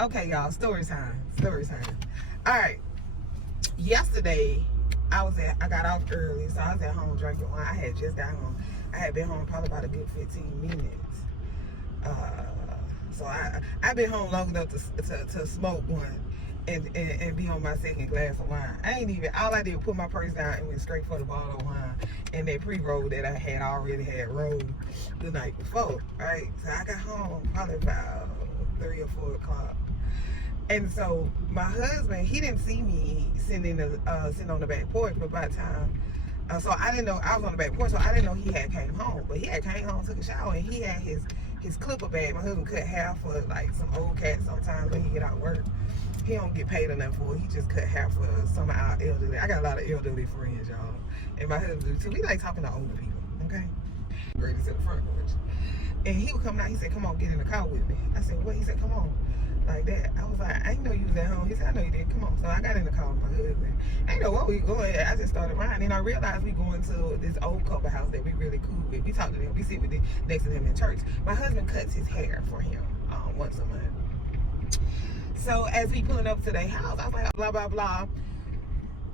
Okay, y'all, story time. All right. Yesterday, I got off early, so I was at home drinking wine. I had just got home. I had been home probably about a good 15 minutes. So I've been home long enough to smoke one and be on my second glass of wine. All I did was put my purse down and went straight for the bottle of wine and that pre-roll that I had already had rolled the night before, right? So I got home probably about 3 or 4 o'clock. And so my husband, he didn't see me sitting on the back porch, but by the time, so I didn't know, I was on the back porch, so I didn't know he had came home. But he had came home, took a shower, and he had his clipper bag. My husband cut hair for like some old cats sometimes when he get out of work. He don't get paid enough for it. He just cut hair for some of our elderly. I got a lot of elderly friends, y'all. And my husband do too. We like talking to older people, okay? Ready to the front porch. And he would come out, he said, come on, get in the car with me. I said, what? He said, come on. Like that. I was like, I didn't know you was at home. He said, I know you did. Come on. So I got in the car with my husband. I didn't know where we were going. I just started riding. And I realized we going to this old couple house that we really cool with. We talk to them. We sit with next to them in church. My husband cuts his hair for him once a month. So as we pulling up to their house, I was like, blah, blah, blah.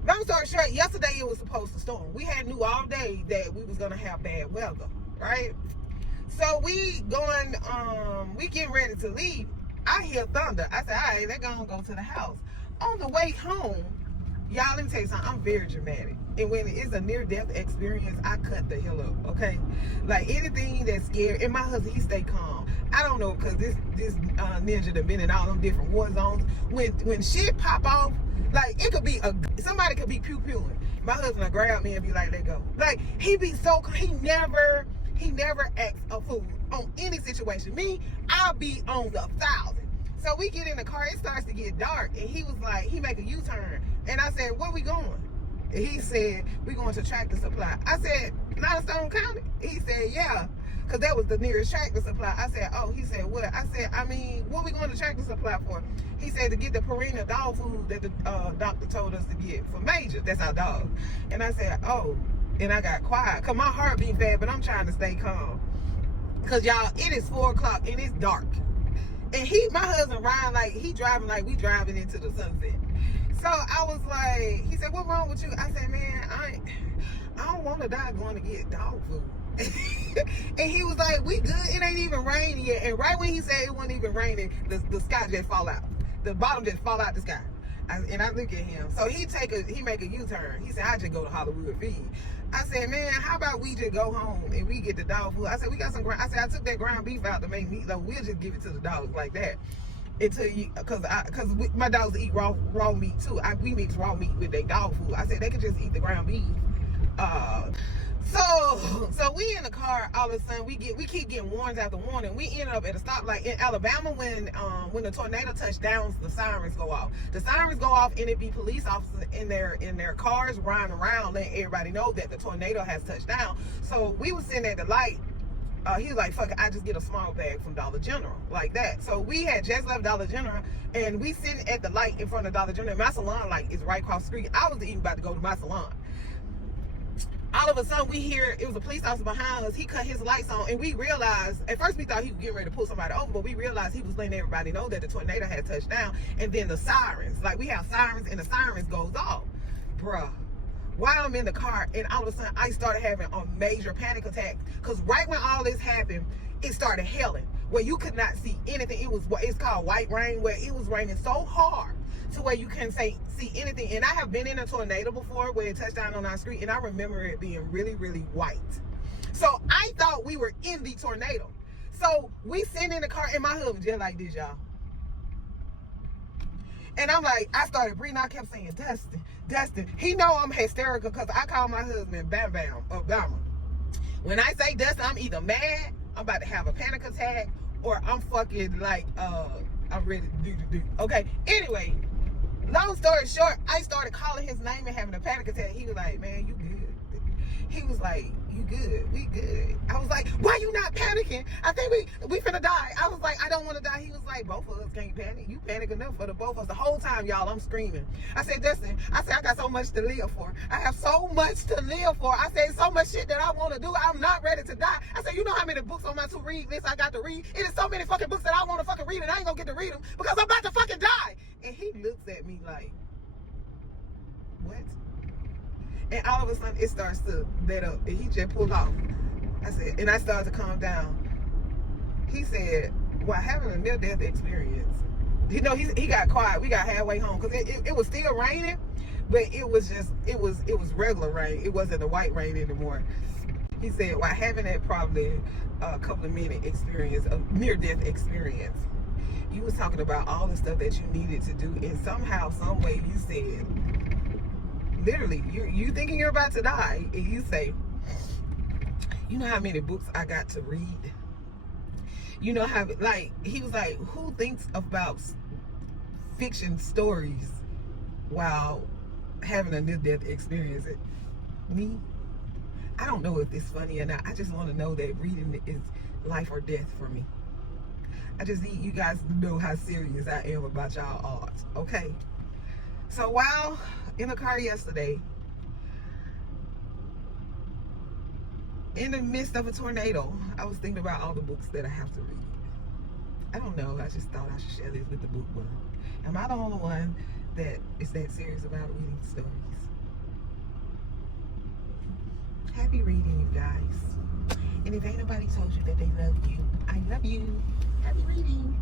Long story short, yesterday it was supposed to storm. We had knew all day that we was going to have bad weather, right? So we getting ready to leave. I hear thunder. I said, all right, they're going to go to the house. On the way home, y'all, let me tell you something. I'm very dramatic. And when it's a near-death experience, I cut the hell up, okay? Like, anything that's scary. And my husband, he stay calm. I don't know, because this ninja that been in all them different war zones. When shit pop off, like, it could be somebody could be pew-pewing. My husband will grab me and be like, let go. Like, he be so calm. He never acts a fool on any situation. Me, I'll be on the 1,000. So we get in the car, it starts to get dark, and he was like, he make a U-turn. And I said, where we going? And he said, we going to Tractor Supply. I said, Limestone County? He said, yeah, because that was the nearest Tractor Supply. I said, oh. He said, what? I said, what we going to Tractor Supply for? He said, to get the Purina dog food that the doctor told us to get for Major. That's our dog. And I said, oh. And I got quiet, because my heart beat bad, but I'm trying to stay calm. Because, y'all, it is 4 o'clock, and it's dark. And my husband he driving like we driving into the sunset. So I was like, he said, what wrong with you? I said, man, I don't want to die going to get dog food. And he was like, we good, it ain't even raining yet. And right when he said it wasn't even raining, the sky just fall out. The bottom just fall out the sky. And I look at him. So he make a U-turn. He said, I just go to Hollywood Feed. I said, man, how about we just go home and we get the dog food? I said, we got some ground. I said, I took that ground beef out to make meatloaf. We'll just give it to the dogs like that. Until because my dogs eat raw meat too. We mix raw meat with their dog food. I said they could just eat the ground beef. So we in the car. All of a sudden we keep getting warnings after warning. We ended up at a stoplight in Alabama when the tornado touched down. The sirens go off. The sirens go off, and it be police officers in their cars riding around, letting everybody know that the tornado has touched down. So we was sitting at the light. He was like, fuck it, I just get a small bag from Dollar General, like that. So we had just left Dollar General, and we sitting at the light in front of Dollar General. My salon light is right across the street. I was even about to go to my salon. All of a sudden, we hear, it was a police officer behind us. He cut his lights on, and we realized, at first we thought he was getting ready to pull somebody over, but we realized he was letting everybody know that the tornado had touched down. And then the sirens, like we have sirens, and the sirens goes off. Bruh. While I'm in the car, and all of a sudden I started having a major panic attack, because right when all this happened, it started hailing where you could not see anything. It's called white rain, where it was raining so hard to where you can't see anything. And I have been in a tornado before where it touched down on our street, and I remember it being really, really white. So I thought we were in the tornado. So we sitting in the car, and my husband just like this, y'all. And I'm like, I started breathing. I kept saying, Dustin. He know I'm hysterical because I call my husband Bam Bam Obama. When I say Dustin, I'm either mad, I'm about to have a panic attack, or I'm fucking like, I'm ready to do. Okay, anyway, long story short, I started calling his name and having a panic attack. He was like, man, you good. He was like, you good, we good. I was like, why you not panicking? I think we finna die. I was like, I don't want to die. He was like, both of us can't panic. You panic enough for the both of us. The whole time, y'all, I'm screaming. I said, Dustin, I got so much to live for. I have so much to live for. I said, so much shit that I want to do. I'm not ready to die. I said, you know how many books on my to-read list I got to read? It is so many fucking books that I want to fucking read, and I ain't gonna get to read them because I'm about to fucking And all of a sudden it starts to let up, and he just pulled off. I said, and I started to calm down. He said, while having a near-death experience, you know, he got quiet. We got halfway home because it was still raining, but it was regular rain. It wasn't the white rain anymore. He said, while having that probably a couple of minute experience, a near-death experience, you was talking about all the stuff that you needed to do, and somehow, some way, you said, literally, you thinking you're about to die, and you say, you know how many books I got to read? You know how, like, he was like, who thinks about fiction stories while having a near-death experience? Me? I don't know if it's funny or not. I just want to know that reading is life or death for me. I just need you guys to know how serious I am about y'all odds, okay? So while in the car yesterday, in the midst of a tornado, I was thinking about all the books that I have to read. I don't know, I just thought I should share this with the book world. Am I the only one that is that serious about reading stories? Happy reading, you guys. And if anybody told you that they love you, I love you. Happy reading.